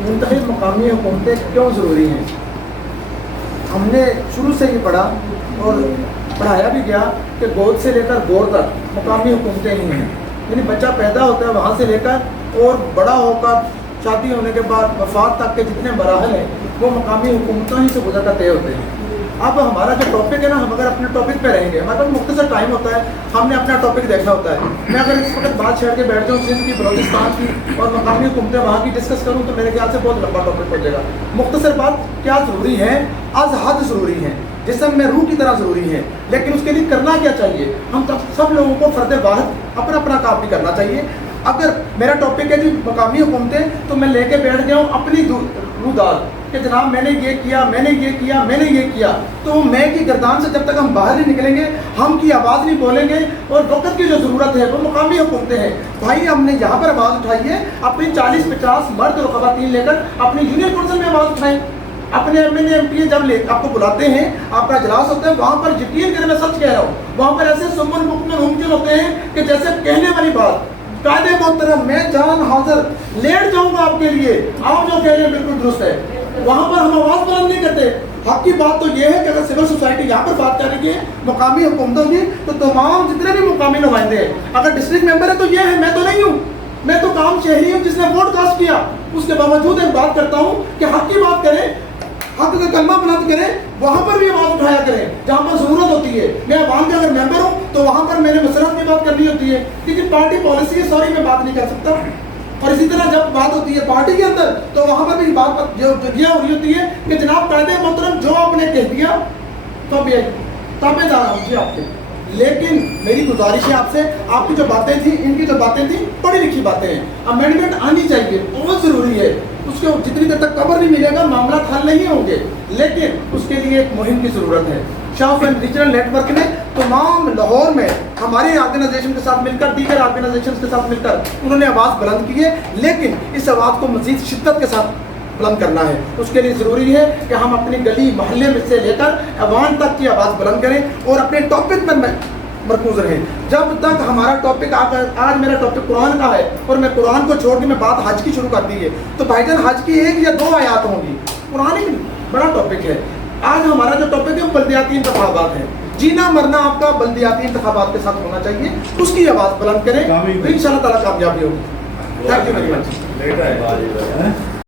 मुंतखब मकामी हुकूमतें क्यों ज़रूरी हैं। हमने शुरू से ही पढ़ा और पढ़ाया भी गया कि गोद से लेकर गोद तक मकामी हुकूमतें ही हैं, यानी बच्चा पैदा होता है वहाँ से लेकर और बड़ा होकर शादी होने के बाद वफात तक के जितने मराहल हैं वो मकामी हुकूमतों ही से गुजर कर तय होते हैं। अब हमारा जो टॉपिक है ना, हम अगर अपने टॉपिक पे रहेंगे, हमारे पास मुख्तसर टाइम होता है, हमने अपना टॉपिक देखना होता है। मैं अगर इस वक्त बात छेड़ के बैठ जाऊँ सिंध की, बलोचिस्तान की और मकामी हुकूमतें वहाँ की डिस्कस करूँ तो मेरे ख्याल से बहुत लंबा टॉपिक हो जाएगा। मुख्तसर बात क्या ज़रूरी है, अज हद ज़रूरी है, जिस्म में रूह की तरह ज़रूरी है, लेकिन उसके लिए करना क्या चाहिए। हम सब लोगों को फ़र्द वाहिद अपना अपना काम भी करना चाहिए। अगर मेरा टॉपिक है जी मकामी हुकूमतें, तो मैं लेके बैठ गया हूँ अपनी रूदार कि जनाब मैंने ये किया, मैंने ये किया, मैंने ये किया, तो मैं की गर्दान से जब तक हम बाहर नहीं निकलेंगे, हम की आवाज़ नहीं बोलेंगे। और वक्त की जो ज़रूरत है वो मकामी हुकूमतें हैं। भाई हमने यहाँ पर आवाज़ उठाई है, अपनी 40-50 मर्द और ख़वातीन लेकर अपनी यूनियन काउंसिल में आवाज़ उठाएं। अपने MNA MPA जब आपको बुलाते हैं, आपका इजलास होता है, वहाँ पर यकीन करें मैं सच कह रहा हूँ, वहाँ पर ऐसे सुमन मुकम्मल मुमकिन होते हैं कि जैसे कहने वाली बात कायदे मोहतरम मैं जान हाजिर लेट जाऊंगा आपके लिए, आप जो कह रहे हैं बिल्कुल दुरुस्त है। वहाँ पर हम आवाज़ बुलंद नहीं करते। हक की बात तो ये है कि अगर सिविल सोसाइटी यहाँ पर बात करेगी मकामी हुकूमतों की, तो तमाम जितने भी मुकामी नुमाइंदे हैं, अगर डिस्ट्रिक्ट मेंबर है तो ये है, मैं तो नहीं हूँ, मैं तो काम शहरी हूँ जिसने वोट कास्ट किया। उसके बावजूद एक बात करता हूँ कि हक की बात करें, हक का कलमा बुलंद करें, वहाँ पर भी आवाज़ उठाया करें जहाँ पर ज़रूरत होती है। मैं अवाम का अगर मेंबर हूँ तो वहाँ पर मैंने मसरत की बात करनी होती है, लेकिन पार्टी पॉलिसी है, सॉरी मैं बात नहीं कर सकता। और इसी तरह जब बात होती है पार्टी के अंदर, तो वहाँ पर भी बात ये हो रही होती है कि जनाब कायदे मोहतरम जो आपने कह दिया तो ताबेदार हूँ जी आपके। लेकिन मेरी गुजारिश है आपसे, आपकी जो बातें थी, इनकी जो बातें थी, पढ़ी लिखी बातें हैं, अमेंडमेंट आनी चाहिए, बहुत ज़रूरी है। उसको जितनी देर तक कवर नहीं मिलेगा मामला हल नहीं होंगे, लेकिन उसके लिए एक मुहिम की ज़रूरत है। शाह रीजनल नेटवर्क ने तमाम लाहौर में हमारी ऑर्गेनाइजेशन के साथ मिलकर, दीगर ऑर्गेनाइजेशन के साथ मिलकर उन्होंने आवाज़ बुलंद की है, लेकिन इस आवाज़ को मज़ीद शिद्दत के साथ बुलंद करना है। उसके लिए ज़रूरी है कि हम अपनी गली मोहल्ले में से लेकर अवाम तक की आवाज़ बुलंद करें और अपने टॉपिक पर मरकूज रहें। जब तक हमारा टॉपिक आज मेरा टॉपिक कुरान का है और मैं कुरान को छोड़ के मैं बात हज की शुरू कर दी है, तो भाईजान हज की 1 या 2 आयात होंगी। कुरान एक बड़ा टॉपिक है। आज हमारा जो टॉपिक है बल्दियाती इंतखाबात है। जीना मरना आपका बल्दियाती इंतखाबात के साथ होना चाहिए, उसकी आवाज़ बुलंद करें, इंशाअल्लाह ताला कामयाबी होगी। Thank you very much.